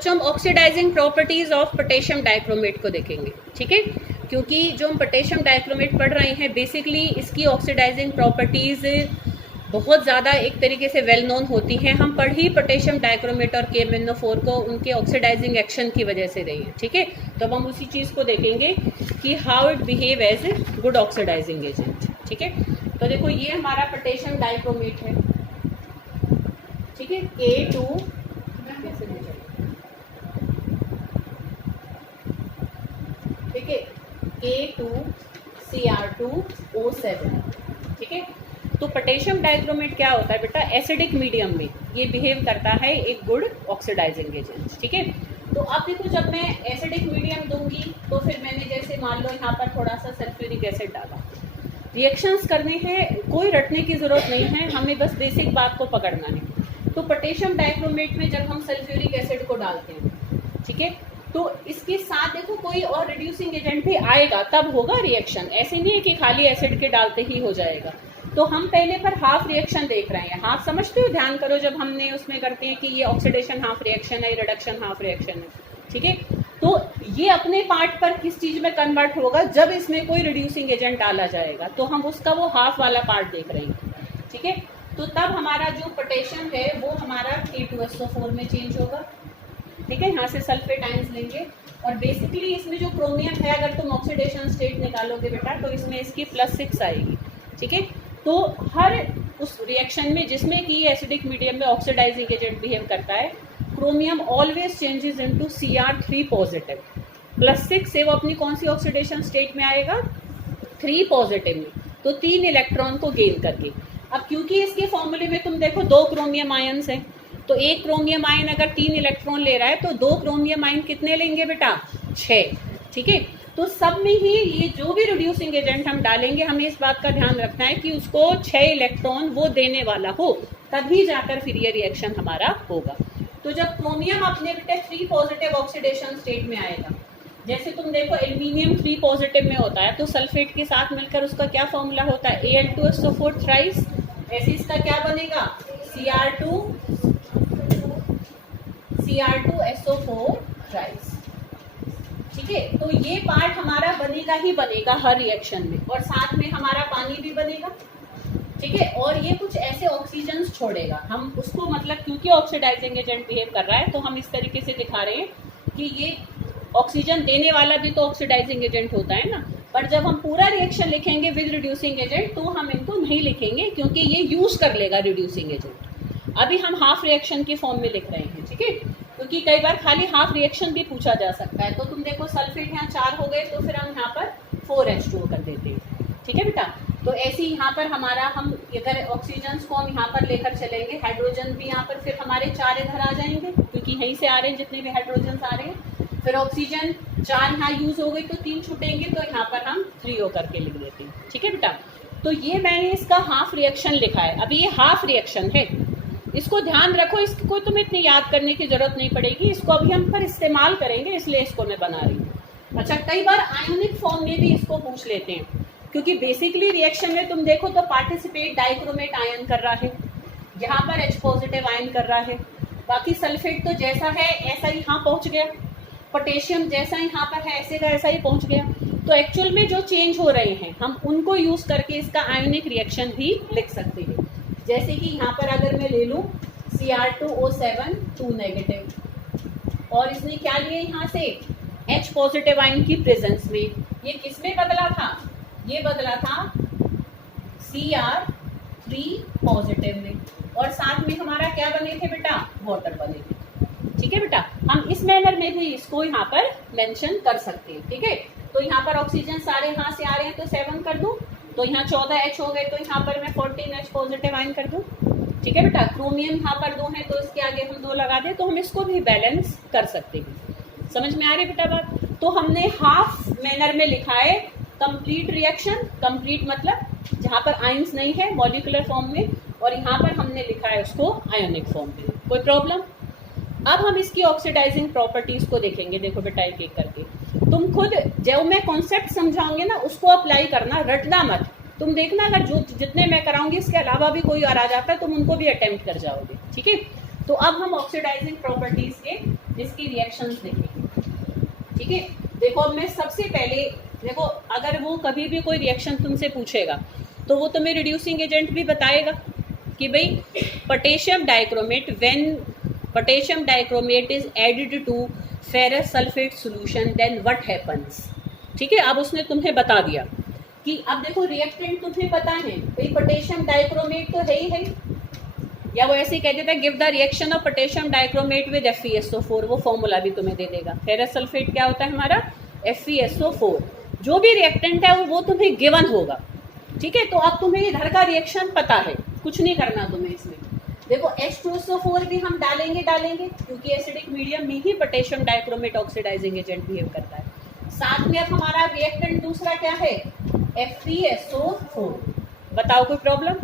बच्चों हम oxidising properties of potassium dichromate को देखेंगे, ठीक है, क्योंकि जो हम पोटेशियम डाइक्रोमेट पढ़ रहे हैं बेसिकली इसकी ऑक्सीडाइजिंग प्रॉपर्टीज बहुत ज़्यादा एक तरीके से वेल नोन होती हैं। हम पढ़ ही पोटेशियम डाइक्रोमेट और KMnO4 को उनके ऑक्सीडाइजिंग एक्शन की वजह से रही हैं, ठीक है। तो अब हम उसी चीज़ को देखेंगे कि how it behave as a good oxidising agent, ठीक है। तो देखो ये हमारा पोटेशियम डाइक्रोमेट है, ठीक है, K2 ठीक है, K2Cr2O7, ठीक है। तो पोटेशियम डाइक्रोमेट क्या होता है बेटा, एसिडिक मीडियम में ये बिहेव करता है एक गुड ऑक्सीडाइजिंग एजेंट, ठीक है। तो अब देखो जब मैं एसिडिक मीडियम दूंगी तो फिर मैंने जैसे मान लो यहाँ पर थोड़ा सा सल्फ्यूरिक एसिड डाला, रिएक्शंस करने हैं, कोई रटने की जरूरत नहीं है, हमें बस बेसिक बात को पकड़ना है। तो पोटेशियम डाइक्रोमेट में जब हम सल्फ्यूरिक एसिड को डालते हैं, ठीक है, तो इसके साथ देखो कोई और रिड्यूसिंग एजेंट भी आएगा तब होगा रिएक्शन, ऐसे नहीं है कि खाली एसिड के डालते ही हो जाएगा। तो हम पहले पर हाफ रिएक्शन देख रहे हैं, हाफ समझते हो, ध्यान करो जब हमने उसमें करते हैं कि ये ऑक्सीडेशन हाफ रिएक्शन है, रिडक्शन हाफ रिएक्शन है, ठीक है। तो ये अपने पार्ट पर किस चीज में कन्वर्ट होगा, जब इसमें कोई रिड्यूसिंग एजेंट डाला जाएगा तो हम उसका वो हाफ वाला पार्ट देख रहे हैं, ठीक है। तो तब हमारा जो पोटेशियम है वो हमारा K2SO4 में चेंज होगा, ठीक है। यहाँ से सल्फेट आयंस लेंगे और बेसिकली इसमें जो क्रोमियम है अगर तुम ऑक्सीडेशन स्टेट निकालोगे बेटा तो इसमें इसकी +6 आएगी, ठीक है। तो हर उस रिएक्शन में जिसमें कि एसिडिक मीडियम में ऑक्सीडाइजिंग एजेंट बिहेव करता है, chromium always changes into Cr3 positive, +6 से वो अपनी कौन सी ऑक्सीडेशन स्टेट में आएगा, 3 पॉजिटिव में, तो 3 इलेक्ट्रॉन को गेन करके। अब क्योंकि इसके फॉर्मूले में तुम देखो 2 क्रोमियम आयंस हैं, तो एक क्रोमियम आयन अगर 3 इलेक्ट्रॉन ले रहा है तो 2 क्रोमियम आयन कितने लेंगे बेटा, 6, ठीक है। तो सब में ही ये जो भी रिड्यूसिंग एजेंट हम डालेंगे हमें इस बात का ध्यान रखना है कि उसको 6 इलेक्ट्रॉन वो देने वाला हो, तभी जाकर फिर ये रिएक्शन हमारा होगा। तो जब क्रोमियम अपने बेटे 3 पॉजिटिव ऑक्सीडेशन स्टेट में आएगा, जैसे तुम देखो एल्यूमिनियम 3 पॉजिटिव में होता है तो सल्फेट के साथ मिलकर उसका क्या फॉर्मूला होता है, Al2SO4 थ्राइस, ऐसे इसका क्या बनेगा, Cr2SO4 थ्राइस, ठीक है। तो ये पार्ट हमारा बनेगा ही बनेगा हर रिएक्शन में, और साथ में हमारा पानी भी बनेगा, ठीक है। और ये कुछ ऐसे ऑक्सीजन छोड़ेगा, हम उसको मतलब क्योंकि ऑक्सीडाइजिंग एजेंट बिहेव कर रहा है तो हम इस तरीके से दिखा रहे हैं कि ये ऑक्सीजन देने वाला भी तो ऑक्सीडाइजिंग एजेंट होता है ना। पर जब हम पूरा रिएक्शन लिखेंगे विद रिड्यूसिंग एजेंट तो हम इनको नहीं लिखेंगे क्योंकि ये यूज कर लेगा रिड्यूसिंग एजेंट। अभी हम हाफ रिएक्शन के फॉर्म में लिख रहे हैं, ठीक है, क्योंकि कई बार खाली हाफ रिएक्शन भी पूछा जा सकता है। तो तुम देखो सल्फेट यहाँ 4 हो गए तो फिर हम यहाँ पर 4H2O कर देते हैं, ठीक है बेटा। तो ऐसे ही यहाँ पर हमारा हम अगर ऑक्सीजन को हम यहाँ पर लेकर चलेंगे, हाइड्रोजन भी यहाँ पर फिर हमारे 4 इधर आ जाएंगे क्योंकि यहीं से आ रहे हैं जितने भी हाइड्रोजन आ रहे हैं। फिर ऑक्सीजन 4 यहाँ यूज हो गई तो 3 छूटेंगे, तो यहाँ पर हम 3O करके लिख देते हैं, ठीक है बेटा। तो ये मैंने इसका हाफ रिएक्शन लिखा है, अभी ये हाफ रिएक्शन है, इसको ध्यान रखो, इसको तुम्हें इतनी याद करने की जरूरत नहीं पड़ेगी, इसको अभी हम पर इस्तेमाल करेंगे इसलिए इसको मैं बना रही हूँ। अच्छा, कई बार आयोनिक फॉर्म में भी इसको पूछ लेते हैं क्योंकि बेसिकली रिएक्शन में तुम देखो तो पार्टिसिपेट डाइक्रोमेट आयन कर रहा है, यहाँ पर H पॉजिटिव आयन कर रहा है, बाकी सल्फेट तो जैसा है ऐसा ही यहाँ पहुँच गया, पोटेशियम जैसा यहाँ पर है ऐसे का ऐसा ही पहुँच गया। तो एक्चुअल में जो चेंज हो रहे हैं हम उनको यूज करके इसका आयोनिक रिएक्शन भी लिख सकते हैं। जैसे कि यहाँ पर अगर मैं ले लूँ Cr2O7 2 नेगेटिव, और इसने क्या लिया यहाँ से H पॉजिटिव आयन की प्रेजेंस में, ये किस में बदला था, ये बदला था Cr3 पॉजिटिव में, और साथ में हमारा क्या बने थे बेटा, वाटर बने थे, ठीक है बेटा। हम इस मैनर में भी इसको यहाँ पर मेंशन कर सकते हैं, ठीक है। तो यहाँ पर ऑक्सीजन सारे यहाँ से आ रहे हैं तो 7 कर दूं, तो यहाँ 14H हो गए, तो यहाँ पर मैं 14H पॉजिटिव आयन कर दूं, ठीक है बेटा। क्रोमियम यहाँ पर 2 है तो इसके आगे हम 2 लगा दें, तो हम इसको भी बैलेंस कर सकते हैं। समझ में आ रही बेटा बात। तो हमने हाफ मैनर में लिखा है कंप्लीट रिएक्शन, कंप्लीट मतलब जहाँ पर आयंस नहीं है मॉलिक्यूलर फॉर्म में, और यहाँ पर हमने लिखा है उसको आयोनिक फॉर्म में। कोई प्रॉब्लम? अब हम इसकी ऑक्सीडाइजिंग प्रॉपर्टीज को देखेंगे। देखो बेटा एक एक करके, तुम खुद जो मैं कॉन्सेप्ट समझाऊंगे ना उसको अप्लाई करना, रटना मत। तुम देखना अगर जो जितने मैं कराऊंगी इसके अलावा भी कोई और आ जाता है तुम उनको भी अटेम्प्ट कर जाओगे, ठीक है। तो अब हम ऑक्सीडाइजिंग प्रॉपर्टीज के जिसकी रिएक्शंस देखेंगे। ठीक है, देखो अब मैं सबसे पहले, देखो अगर वो कभी भी कोई रिएक्शन तुमसे पूछेगा तो वो तुम्हें रिड्यूसिंग एजेंट भी बताएगा कि भाई potassium dichromate, when potassium dichromate is added to ferrous sulphate solution then what happens. ठीक है, अब उसने तुम्हें बता दिया कि अब देखो रिएक्टेंट तुम्हें पता है भाई पोटेशियम डाइक्रोमेट तो है ही है, या वो ऐसे ही कह देता है give the reaction of potassium dichromate with FeSO4, वो फॉर्मूला भी तुम्हें दे देगा। फेरस सल्फेट क्या होता है हमारा, FeSO4। जो भी रिएक्टेंट है वो तुम्हें गिवन होगा। ठीक है, तो अब तुम्हें इधर का रिएक्शन पता है, कुछ नहीं करना तुम्हें इसमें। देखो H2SO4 भी हम डालेंगे क्योंकि एसिडिक मीडियम में ही potassium dichromate oxidising agent behave करता है। साथ में अब हमारा रिएक्टेंट दूसरा क्या है, FeSO4। बताओ कोई प्रॉब्लम?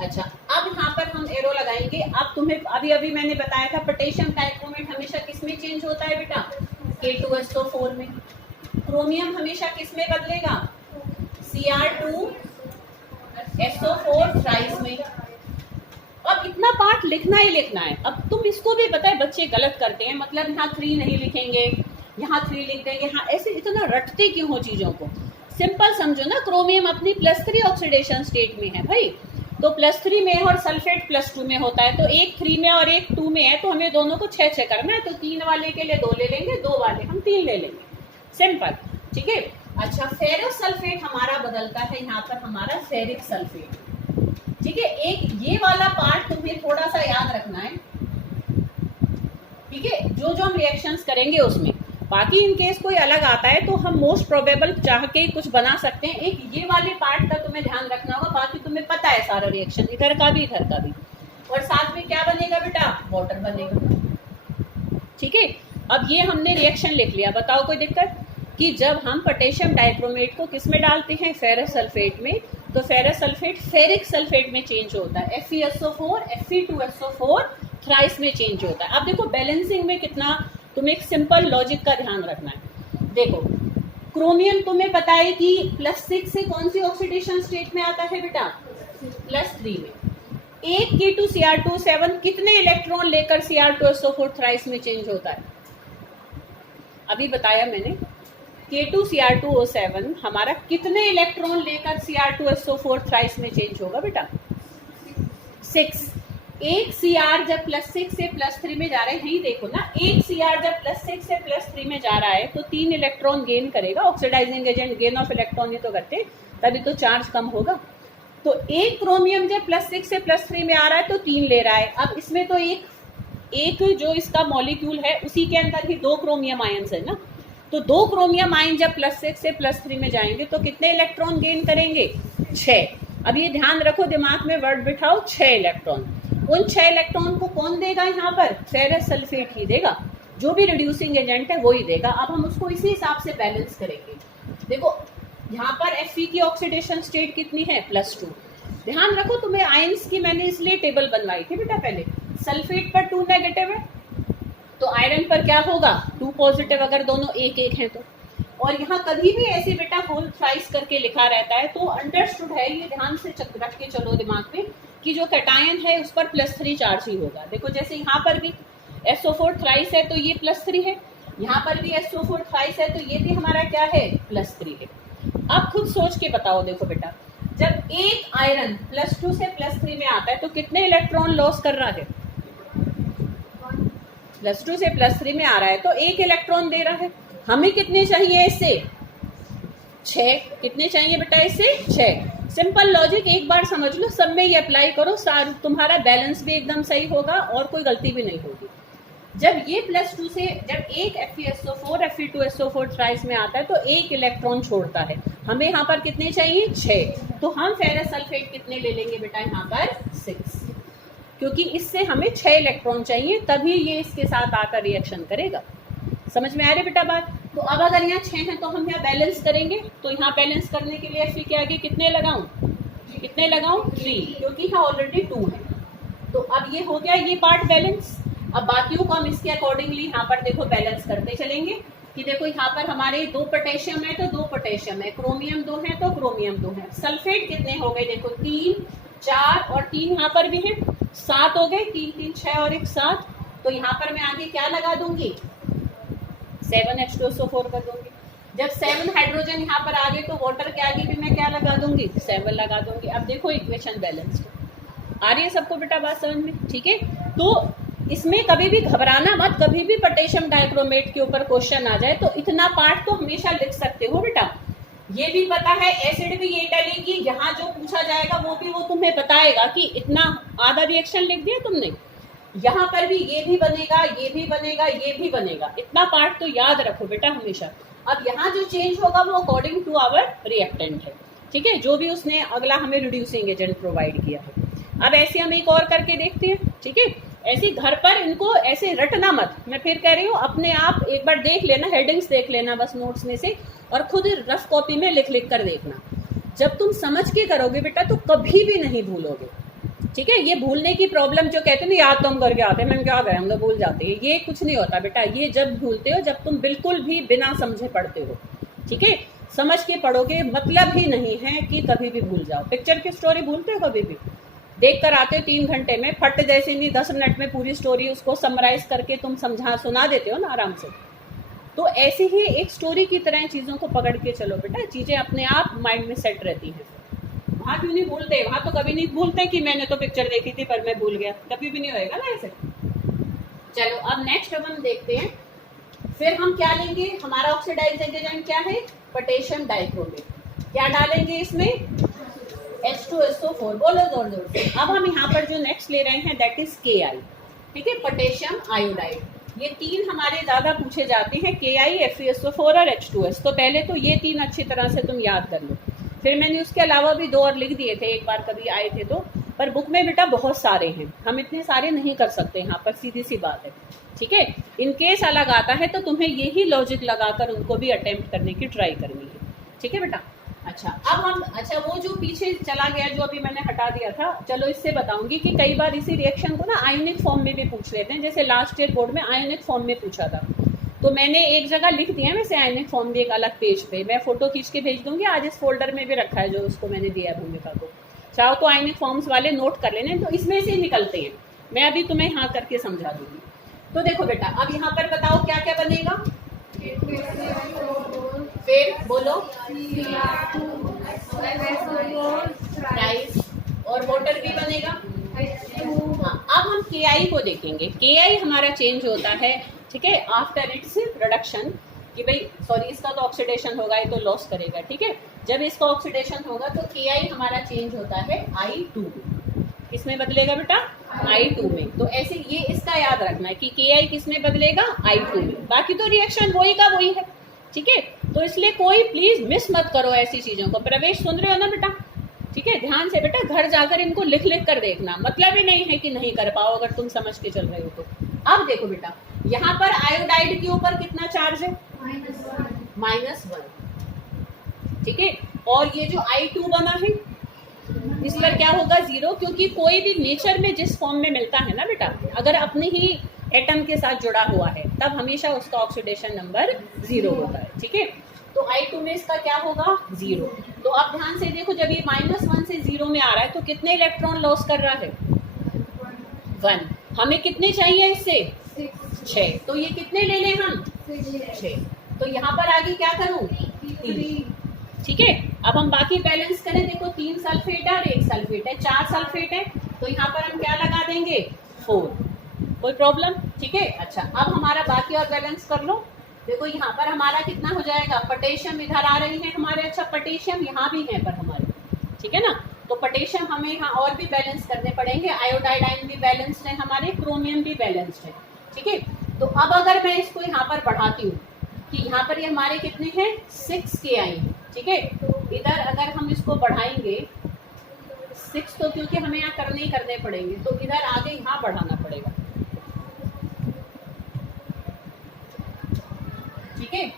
अच्छा, अब यहाँ पर हम एरो लगाएंगे। अब तुम्हें अभी मैंने बताया था पोटेशियम डाइक्रोमेट हमेशा किस में चेंज होता है बेटा, K2SO4 में। क्रोमियम हमेशा किस में बदलेगा, Cr2SO4 थ्राइस में। अब इतना पार्ट लिखना ही लिखना है। अब तुम इसको भी पता है बच्चे गलत करते हैं, मतलब यहाँ 3 नहीं लिखेंगे, यहाँ 3 लिख देंगे, हाँ ऐसे इतना रटते क्यों हो चीजों को। सिंपल समझो ना, क्रोमियम अपनी +3 ऑक्सीडेशन स्टेट में है भाई, तो +3 में और सल्फेट +2 में होता है, तो एक 3 में और एक 2 में है, तो हमें दोनों को 6 करना है, तो 3 वाले के लिए 2 ले लेंगे, 2 वाले हम 3 ले लेंगे, सिंपल। ठीक है, अच्छा फेरस सल्फेट हमारा बदलता है यहाँ पर हमारा फेरिक सल्फेट। ठीक है, एक ये वाला पार्ट तुम्हें थोड़ा सा याद रखना है। ठीक है, जो हम रिएक्शंस करेंगे उसमें, बाकी इन केस कोई अलग आता है तो हम मोस्ट प्रोबेबल चाह के कुछ बना सकते हैं। एक ये वाले पार्ट का तुम्हें ध्यान रखना होगा, बाकी तुम्हें पता है सारा रिएक्शन, इधर का भी इधर का भी। और साथ में क्या बनेगा बेटा, वाटर बनेगा। ठीक है, अब ये हमने रिएक्शन लिख लिया। बताओ कोई दिक्कत कि जब हम पोटेशियम डाइक्रोमेट को किस में डालते हैं, फेरस सल्फेट में, तो फेरस सल्फेट फेरिक सल्फेट में चेंज होता है, FeSO4 Fe2SO4 थ्राइस में चेंज होता है। अब देखो बैलेंसिंग में कितना तुम्हें एक सिंपल लॉजिक का ध्यान रखना है। देखो क्रोमियम तुम्हें पता है कि +6 से कौन सी ऑक्सीडेशन स्टेट में आता है बेटा, +3 में। एक K2Cr2 कितने इलेक्ट्रॉन लेकर Cr2SO4 थ्राइस में चेंज होता है, अभी बताया मैंने। K2Cr2O7 हमारा कितने इलेक्ट्रॉन लेकर Cr2SO4 थ्राइस में चेंज होगा बेटा, 6। एक Cr जब +6 से +3 में जा रहा है, यही देखो ना, एक Cr जब +6 से +3 में जा रहा है तो 3 इलेक्ट्रॉन गेन करेगा। Oxidising agent gain of electron ही तो करते, तभी तो चार्ज कम होगा। तो एक क्रोमियम जब +6 से +3 में आ रहा है तो 3 ले रहा है। अब इसमें तो एक जो इसका मॉलिक्यूल है उसी के अंदर ही 2 क्रोमियम आयंस है ना, तो 2 क्रोमियम आयन जब +6 से +3 में जाएंगे तो कितने इलेक्ट्रॉन गेन करेंगे, 6। अब ये ध्यान रखो, दिमाग में वर्ड बिठाओ, 6 इलेक्ट्रॉन। उन 6 इलेक्ट्रॉन को कौन देगा यहाँ पर, फेरस सल्फेट ही देगा, जो भी रिड्यूसिंग एजेंट है वो ही देगा। अब हम उसको इसी हिसाब से बैलेंस करेंगे। देखो यहाँ पर Fe की ऑक्सीडेशन स्टेट कितनी है, +2। ध्यान रखो, तुम्हें आयंस की मैंने इसलिए टेबल बनवाई थी बेटा पहले। सल्फेट पर 2 नेगेटिव है तो आयरन पर क्या होगा, 2 पॉजिटिव, अगर दोनों 1-1 हैं तो। और यहाँ कभी भी ऐसे बेटा होल थ्राइस करके लिखा रहता है तो अंडरस्टूड है, ये ध्यान से रख के चलो दिमाग में कि जो कैटायन है उस पर +3 चार्ज ही होगा। देखो जैसे यहाँ पर भी SO4 थ्राइस है तो ये +3 है, यहाँ पर भी SO4 थ्राइस है तो ये भी हमारा क्या है, +3 है। अब खुद सोच के बताओ, देखो बेटा जब एक आयरन +2 से +3 में आता है तो कितने इलेक्ट्रॉन लॉस कर रहा है, +2 से +3 में आ रहा है तो 1 इलेक्ट्रॉन दे रहा है। हमें कितने चाहिए इससे, 6। कितने चाहिए बेटा इससे, 6। सिंपल लॉजिक एक बार समझ लो, सब में ये अप्लाई करो, तुम्हारा बैलेंस भी एकदम सही होगा और कोई गलती भी नहीं होगी। जब ये +2 से जब एक FeSO4 Fe2SO4 थ्राइस में आता है तो 1 इलेक्ट्रॉन छोड़ता है। हमें यहाँ पर कितने चाहिए, 6। तो हम फेरस सल्फेट कितने ले लेंगे बेटा यहाँ पर, 6, क्योंकि इससे हमें 6 इलेक्ट्रॉन चाहिए, तभी ये इसके साथ आकर रिएक्शन करेगा। समझ में आ रही बेटा बात। तो अब अगर यहाँ 6 है तो हम यहाँ बैलेंस करेंगे, तो यहाँ बैलेंस करने के लिए Fe के आगे कितने लगाऊं, 3, क्योंकि यहाँ ऑलरेडी 2 है। तो अब ये हो गया ये पार्ट बैलेंस। अब बाकियों को हम इसके अकॉर्डिंगली यहाँ पर देखो बैलेंस करते चलेंगे कि देखो यहाँ पर हमारे 2 पोटेशियम है तो 2 पोटेशियम है, क्रोमियम 2 है तो क्रोमियम 2 है। सल्फेट कितने हो गए, देखो 3, 4 और 3 यहाँ पर भी है, 7 हो गए, 3, 3, 6 और 1, 7। तो यहाँ पर मैं आगे क्या लगा दूंगी, 7H2SO4 कर दूंगी। जब 7 हाइड्रोजन यहाँ पर आ गए तो वाटर के आगे भी मैं क्या लगा दूंगी, 7 लगा दूंगी। अब देखो इक्वेशन बैलेंस्ड आ रही है सबको बेटा बात समझ में, ठीक है। तो इसमें कभी भी घबराना मत, कभी भी पोटेशियम डाइक्रोमेट के ऊपर क्वेश्चन आ जाए तो इतना पार्ट तो हमेशा लिख सकते हो बेटा। ये भी पता है एसिड भी ये डलेगी, यहाँ जो पूछा जाएगा वो भी वो तुम्हें बताएगा कि इतना आधा रिएक्शन लिख दिया तुमने, यहाँ पर भी ये भी बनेगा, ये भी बनेगा, ये भी बनेगा, इतना पार्ट तो याद रखो बेटा हमेशा। अब यहाँ जो चेंज होगा वो अकॉर्डिंग टू आवर रिएक्टेंट है, ठीक है, जो भी उसने अगला हमें रिड्यूसिंग एजेंट प्रोवाइड किया है। अब ऐसे हम एक और करके देखते हैं, ठीक है। ऐसे घर पर इनको ऐसे रटना मत, मैं फिर कह रही हूँ, अपने आप एक बार देख लेना, हेडिंग्स देख लेना बस नोट्स में से, और खुद रफ कॉपी में लिख लिख कर देखना। जब तुम समझ के करोगे बेटा तो कभी भी नहीं भूलोगे, ठीक है। ये भूलने की प्रॉब्लम जो कहते हैं ना, याद तो हम करके आते हैं, मैम क्या करें हम लोग भूल जाते हैं, ये कुछ नहीं होता बेटा। ये जब भूलते हो जब तुम बिल्कुल भी बिना समझे पढ़ते हो, ठीक है। समझ के पढ़ोगे, मतलब ही नहीं है कि कभी भी भूल जाओ। पिक्चर की स्टोरी भूलते हो कभी भी, देख कर आते हो 3 घंटे में, फट जैसे नहीं 10 मिनट में पूरी स्टोरी उसको समराइज करके तुम सुना देते हो ना आराम से। तो ऐसे ही एक स्टोरी की तरह चीज़ों को पकड़ के चलो बेटा, चीज़ें अपने आप माइंड में सेट रहती हैं। वहाँ क्यों नहीं भूलते, वहाँ तो कभी नहीं भूलते कि मैंने तो पिक्चर देखी थी पर मैं भूल गया, कभी भी नहीं होएगा ना ऐसे। चलो अब नेक्स्ट अब हम देखते हैं, फिर हम क्या लेंगे, हमारा ऑक्सीडाइजिंग एजेंट क्या है, पोटेशियम डाइक्रोमेट। क्या डालेंगे इसमें, H2SO4, बोलो जोर जोर से। अब हम यहाँ पर जो नेक्स्ट ले रहे हैं दैट इज Ki, ठीक है, पोटेशियम आयोडाइड। ये 3 हमारे ज्यादा पूछे जाते हैं, Ki, FeSO4 और H2S। तो पहले तो ये 3 अच्छी तरह से तुम याद कर लो। फिर मैंने उसके अलावा भी 2 और लिख दिए थे एक बार कभी आए थे तो, पर बुक में बेटा बहुत सारे हैं, हम इतने सारे नहीं कर सकते यहाँ पर, सीधी सी बात है, ठीक है। इन केस अलग आता है तो तुम्हें यही लॉजिक लगाकर उनको भी अटेम्प्ट करने की ट्राई करनी है, ठीक है बेटा। अच्छा अब हम, अच्छा वो जो पीछे चला गया जो अभी मैंने हटा दिया था, चलो इससे बताऊंगी कि कई बार इसी रिएक्शन को ना आयोनिक फॉर्म में भी पूछ लेते हैं। जैसे लास्ट ईयर बोर्ड में आयोनिक फॉर्म में पूछा था, तो मैंने एक जगह लिख दिया है वैसे आयोनिक फॉर्म भी एक अलग पेज पे, मैं फोटो खींच के भेज दूंगी, आज इस फोल्डर में भी रखा है जो उसको मैंने दिया है भूमिका को। चाहो तो आयोनिक फॉर्म्स वाले नोट कर लेने, तो इसमें से निकलते हैं, मैं अभी तुम्हें यहाँ करके समझा दूंगी। तो देखो बेटा अब यहाँ पर बताओ क्या क्या बनेगा, फिर बोलो राइस और वाटर भी बनेगा। हाँ अब हम Ki को देखेंगे, Ki हमारा चेंज होता है, ठीक है, आफ्टर इट्स रिडक्शन, कि भाई सॉरी इसका तो ऑक्सीडेशन होगा, ये तो लॉस करेगा, ठीक है। जब इसका ऑक्सीडेशन होगा तो Ki हमारा चेंज होता है I2 में। किसमें बदलेगा बेटा, I2 में। तो ऐसे ये इसका याद रखना है कि Ki किसमें बदलेगा, I2 में। बाकी तो रिएक्शन वही का वही है, ठीक है। तो इसलिए कोई प्लीज मिस मत करो ऐसी चीजों को। प्रवेश सुन रहे हो ना बेटा, ठीक है, ध्यान से बेटा घर जाकर इनको लिख लिख कर देखना, मतलब ही नहीं है कि नहीं कर पाओ अगर तुम समझ के चल रहे हो तो। अब देखो बेटा यहाँ पर आयोडाइड के ऊपर कितना चार्ज है, -1, ठीक है। और ये जो I2 बना है इस पर क्या होगा, 0, क्योंकि कोई भी नेचर में जिस फॉर्म में मिलता है ना बेटा, अगर अपने ही एटम के साथ जुड़ा हुआ है तब हमेशा उसका ऑक्सीडेशन नंबर 0 होता है, ठीक है। तो I2 में इसका क्या होगा, 0। तो अब ध्यान से देखो, जब ये -1 से 0 में आ रहा है तो कितने इलेक्ट्रॉन लॉस कर रहा है, 1। हमें कितने चाहिए इससे, 6। तो ये कितने ले लें हम, 6। तो यहाँ पर आगे क्या करूँ, 3, ठीक है। अब हम बाकी बैलेंस करें, देखो 3 सल्फेट है और 1 सल्फेट है, 4 सल्फेट है, तो यहाँ पर हम क्या लगा देंगे, 4। कोई प्रॉब्लम, ठीक है। अच्छा अब हमारा बाकी और बैलेंस कर लो, देखो यहाँ पर हमारा कितना हो जाएगा, पोटेशियम इधर आ रही है हमारे, अच्छा पोटेशियम यहाँ भी है पर हमारे, ठीक है ना। तो पोटेशियम हमें यहाँ और भी बैलेंस करने पड़ेंगे, आयोडाइड भी बैलेंस्ड है हमारे, क्रोमियम भी बैलेंस्ड है, ठीक है। तो अब अगर मैं इसको यहाँ पर बढ़ाती हूँ कि यहाँ पर ये हमारे कितने हैं, 6 Ki हैं, ठीक है। तो इधर अगर हम इसको बढ़ाएंगे 6, तो क्योंकि हमें यहाँ करने ही करने पड़ेंगे, तो इधर आगे यहाँ बढ़ाना पड़ेगा, ठीक है।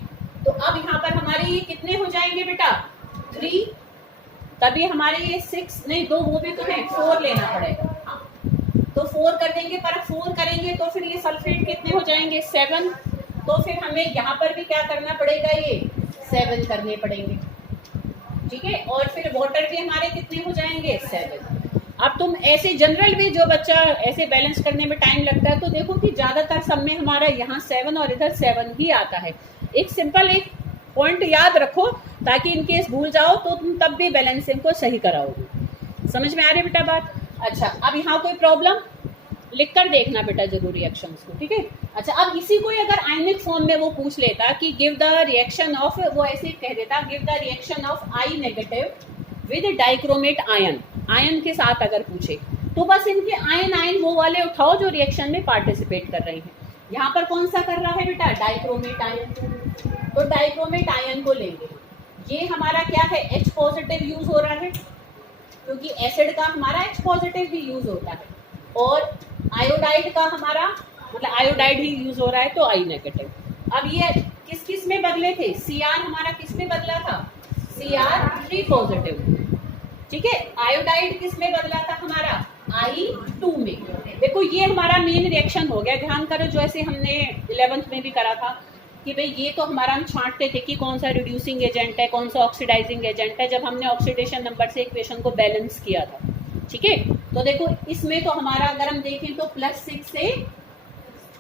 तो अब यहाँ पर हमारे ये कितने हो जाएंगे बेटा, 3, तभी हमारे ये 6 नहीं 2 वो भी तो है, 4 लेना पड़ेगा, हाँ। तो 4 कर देंगे, पर 4 करेंगे तो फिर ये सल्फेट कितने हो जाएंगे, 7। तो फिर हमें यहाँ पर भी क्या करना पड़ेगा, ये 7 करने पड़ेंगे, ठीक है। और फिर वाटर भी हमारे कितने हो जाएंगे, 7। अब तुम ऐसे जनरल में जो बच्चा ऐसे बैलेंस करने में टाइम लगता है तो देखो कि ज्यादातर सब में हमारा यहाँ 7 और इधर 7 ही आता है। एक सिंपल एक पॉइंट याद रखो ताकि इनकेस भूल जाओ तो तुम तब भी बैलेंसिंग को सही कराओगे। समझ में आ रही बेटा बात? अच्छा, अब यहाँ कोई प्रॉब्लम लिख कर देखना बेटा जरूर रिएक्शंस को, ठीक है। अच्छा, अब इसी को अगर आयनिक फॉर्म में वो पूछ लेता कि गिव द रिएक्शन ऑफ, वो ऐसे कह देता give the reaction of I negative with dichromate ion, ion के साथ अगर पूछे तो बस इनके आयन वो वाले उठाओ जो रिएक्शन में पार्टिसिपेट कर रहे हैं। यहाँ पर कौन सा कर रहा है बेटा? Dichromate ion. तो डाइक्रोमेट आयन को लेंगे, ये हमारा क्या है? H पॉजिटिव यूज हो रहा है क्योंकि एसिड का हमारा H पॉजिटिव भी यूज होता है, और आयोडाइड का हमारा मतलब आयोडाइड ही यूज हो रहा है तो आई नेगेटिव। अब ये किस किस में बदले थे? Cr हमारा किस में बदला था? Cr3 पॉजिटिव, ठीक है। आयोडाइड किस में बदला था हमारा? I2 में। देखो ये हमारा मेन रिएक्शन हो गया। ध्यान करो जो ऐसे हमने 11th में भी करा था कि भाई ये तो हमारा हम छांटते थे कि कौन सा रिड्यूसिंग एजेंट है, कौन सा ऑक्सीडाइजिंग एजेंट है, जब हमने ऑक्सीडेशन नंबर से इक्वेशन को बैलेंस किया था, ठीक है। तो देखो इसमें तो हमारा अगर हम देखें तो +6 से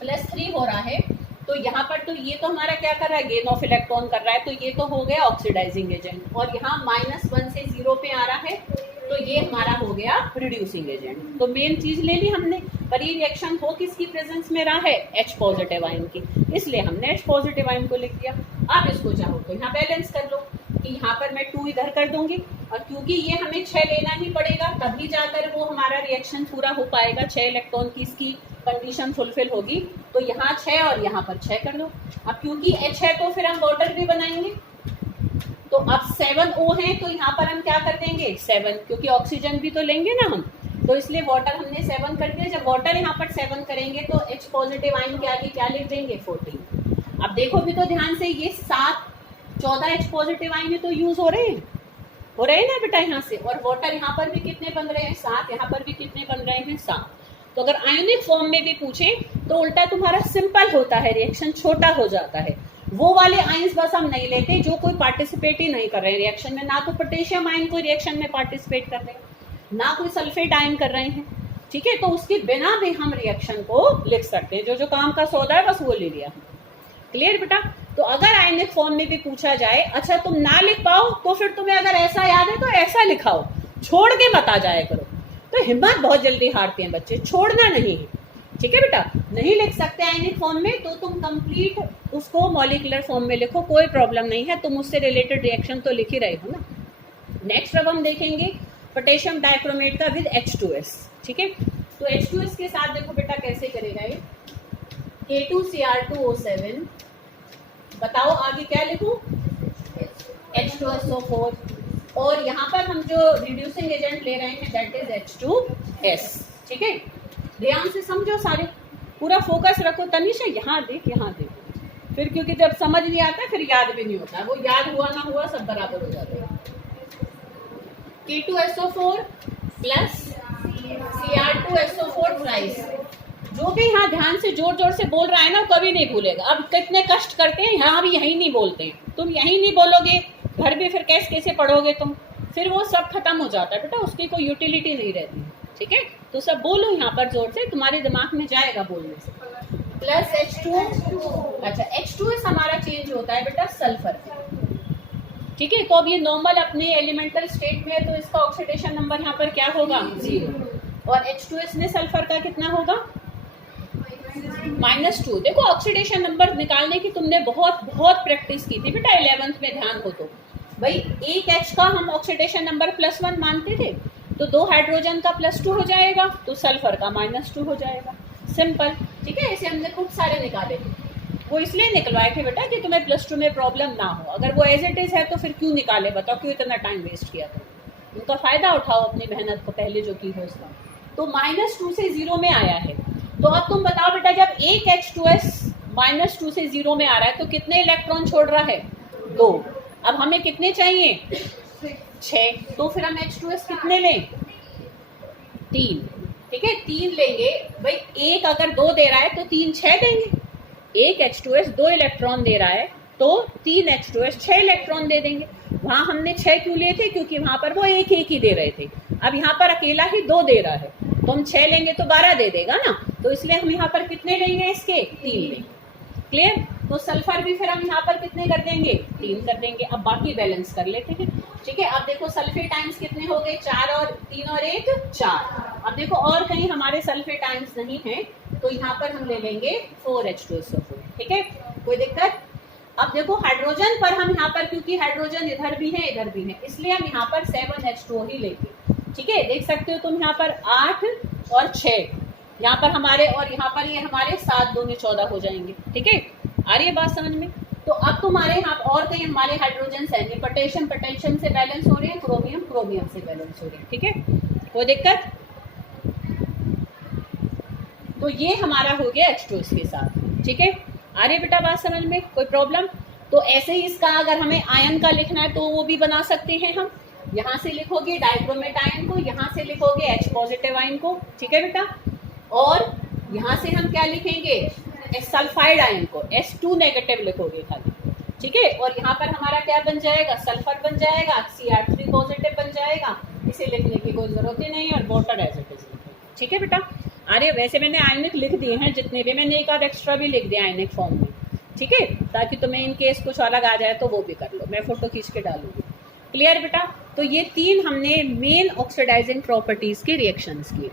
+3 हो रहा है, तो यहाँ पर तो ये तो हमारा क्या कर रहा है? गेन ऑफ इलेक्ट्रॉन कर रहा है, तो ये तो हो गया ऑक्सीडाइजिंग एजेंट। और यहाँ -1 से 0 पे आ रहा है तो ये हमारा हो गया रिड्यूसिंग एजेंट। तो मेन चीज ले ली हमने, पर ये रिएक्शन हो किसकी प्रेजेंस में रहा है? H पॉजिटिव आयन की, इसलिए हमने H पॉजिटिव आयन को लिख दिया। आप इसको चाहो तो यहाँ बैलेंस कर लो कि यहाँ पर मैं 2 इधर कर दूंगी, और क्योंकि ये हमें 6 लेना ही पड़ेगा तभी जाकर वो हमारा रिएक्शन पूरा हो पाएगा, 6 इलेक्ट्रॉन की इसकी कंडीशन फुलफिल होगी। तो यहाँ 6 और यहाँ पर 6 कर दो। अब क्योंकि H है तो फिर हम वाटर भी बनाएंगे, तो अब 7O है तो यहाँ पर हम क्या कर देंगे? 7, क्योंकि ऑक्सीजन भी तो लेंगे ना हम, तो इसलिए वाटर हमने 7 कर दिया। जब वाटर यहाँ पर 7 करेंगे तो H पॉजिटिव आयन के आगे क्या लिख देंगे? 14। अब देखो भी तो ध्यान से, ये 14 H पॉजिटिव आयन तो यूज हो रहे हैं ना बेटा यहाँ से, और वाटर यहाँ पर भी कितने बन रहे हैं? 7। यहाँ पर भी कितने बन रहे हैं? 7। तो अगर आयोनिक फॉर्म में भी पूछे तो उल्टा तुम्हारा सिंपल होता है, रिएक्शन छोटा हो जाता है। वो वाले आयंस बस हम नहीं लेते जो कोई पार्टिसिपेट ही नहीं कर रहे हैं रिएक्शन में, ना तो पोटेशियम आयन कोई रिएक्शन में पार्टिसिपेट कर रहे हैं, ना कोई सल्फेट आयन कर रहे हैं, ठीक है। तो उसके बिना भी हम रिएक्शन को लिख सकते हैं, जो जो काम का सौदा है बस वो ले लिया। क्लियर बेटा? तो अगर आयनिक फॉर्म में भी पूछा जाए, अच्छा तुम ना लिख पाओ तो फिर तुम्हें अगर ऐसा याद है तो ऐसा लिखाओ, छोड़ के मत आ जाया करो। तो हिम्मत बहुत जल्दी हारते हैं बच्चे, छोड़ना नहीं है, ठीक है बेटा। नहीं लिख सकते आयनिक फॉर्म में तो तुम कंप्लीट उसको मॉलिक्यूलर फॉर्म में लिखो, कोई प्रॉब्लम नहीं है, तुम उससे रिलेटेड रिएक्शन तो लिख ही रहे हो ना। नेक्स्ट अब हम देखेंगे पोटेशियम डाइक्रोमेट का विद H2S, ठीक है। तो H2S के साथ देखो बेटा कैसे करेगा ये, K2Cr2O7, बताओ आगे क्या लिखूं? H2SO4, और यहाँ पर हम जो रिड्यूसिंग एजेंट ले रहे हैं दैट इज H2S, ठीक है। ध्यान से समझो सारे, पूरा फोकस रखो। तनिषा यहाँ देख, यहाँ देख, फिर क्योंकि जब समझ नहीं आता फिर याद भी नहीं होता, वो याद हुआ ना हुआ सब बराबर हो जाता है। K2SO4 प्लस Cr2SO4 थ्राइस, जो भी यहाँ ध्यान से जोर जोर से बोल रहा है ना वो कभी नहीं भूलेगा। अब कितने कष्ट करते हैं, यहाँ भी यही नहीं बोलते हैं, तुम यही नहीं बोलोगे घर भी फिर कैसे पढ़ोगे तुम, फिर वो सब खत्म हो जाता है बेटा, उसकी कोई यूटिलिटी नहीं रहती, ठीक है। तो सब बोलो यहाँ पर जोर से, तुम्हारे दिमाग में जाएगा बोलने से। प्लस H2, अच्छा H2S हमारा चेंज होता है बेटा सल्फर, ठीक है। तो अब ये नॉर्मल अपने एलिमेंटल स्टेट में है तो इसका ऑक्सीडेशन नंबर यहाँ पर क्या होगा? 0, और H2S में सल्फर का कितना होगा? -2। देखो ऑक्सीडेशन नंबर निकालने की तुमने बहुत प्रैक्टिस की थी बेटा 11th में, ध्यान हो तो भाई एक H का हम ऑक्सीडेशन नंबर +1 मानते थे, तो 2 हाइड्रोजन का +2 हो जाएगा, तो सल्फर का -2 हो जाएगा, सिंपल, ठीक है। ऐसे हमने खूब सारे निकाले, वो इसलिए निकलवाए थे बेटा कि तुम्हें +2 में प्रॉब्लम ना हो। अगर वो एज इट इज है तो फिर क्यों निकाले, बताओ क्यों इतना टाइम वेस्ट किया था? उनका फायदा उठाओ अपनी मेहनत को, पहले जो की है उसका। तो -2 से 0 में आया है, तो अब तुम बताओ बेटा जब एक H2S -2 से 0 में आ रहा है तो कितने इलेक्ट्रॉन छोड़ रहा है? 2। अब हमें कितने चाहिए? 6। तो फिर हम H2S कितने लें? 3, ठीक है, 3 लेंगे भाई। एक अगर 2 दे रहा है तो 3 6 देंगे। एक H2S 2 इलेक्ट्रॉन दे रहा है तो 3H2S 6 इलेक्ट्रॉन दे देंगे। वहां हमने 6 क्यों लिए थे? क्योंकि वहां पर वो एक ही दे रहे थे। अब यहाँ पर अकेला ही 2 दे रहा है, तो हम 6 लेंगे तो 12 दे देगा ना, तो इसलिए हम यहाँ पर कितने लेंगे? इसके 3 लेंगे। क्लियर? तो सल्फर भी फिर हम यहाँ पर कितने कर देंगे? 3 कर देंगे। अब बाकी बैलेंस कर लेते हैं। ठीक है, अब देखो सल्फेट आयंस कितने हो गए? 4 और 3 और 1 4। अब देखो और कहीं हमारे सल्फेट आयंस नहीं है, तो यहाँ पर हम ले लेंगे 4H2SO4। ठीक है, कोई दिक्कत? अब देखो हाइड्रोजन पर हम यहाँ पर, क्योंकि हाइड्रोजन इधर भी है इधर भी है, इसलिए हम यहाँ पर 7H2O ही लेंगे। ठीक है, देख सकते हो तुम यहाँ पर 8 और 6 यहाँ पर हमारे, और यहाँ पर ये हमारे 7 2 में 14 हो जाएंगे। ठीक है, आ रही है बात समझ में? तो अब तुम्हारे यहाँ और कहीं हमारे हाइड्रोजन है, पोटेशियम से बैलेंस हो रहे हैं, क्रोमियम से बैलेंस हो रहे हैं। ठीक है, कोई दिक्कत? तो ये हमारा हो गया H2S के साथ। ठीक है, आ रही है बेटा बात समझ में? कोई प्रॉब्लम? तो ऐसे ही इसका अगर हमें आयन का लिखना है तो वो भी बना सकते हैं हम। यहाँ से लिखोगे डाइक्रोमेट आयन को, यहाँ से लिखोगे H पॉजिटिव आयन को। ठीक है बेटा, और यहाँ से हम क्या लिखेंगे? सल्फाइड आयन को H2 नेगेटिव लिखोगे खाली। ठीक है, और यहाँ पर हमारा क्या बन जाएगा? सल्फर बन जाएगा, Cr3 पॉजिटिव बन जाएगा। इसे लिखने की कोई जरूरत ही नहीं है, और वाटर एज इट इज। ठीक है बेटा, अरे वैसे मैंने आयनिक लिख दिए हैं जितने भी, मैंने एक आध एक्स्ट्रा भी लिख दिया आयनिक फॉर्म में। ठीक है, ताकि तुम्हें इन केस कुछ अलग आ जाए तो वो भी कर लो, मैं फोटो खींच के डालूंगी। क्लियर बेटा? तो ये 3 हमने मेन ऑक्सीडाइजिंग प्रॉपर्टीज के रिएक्शंस किए।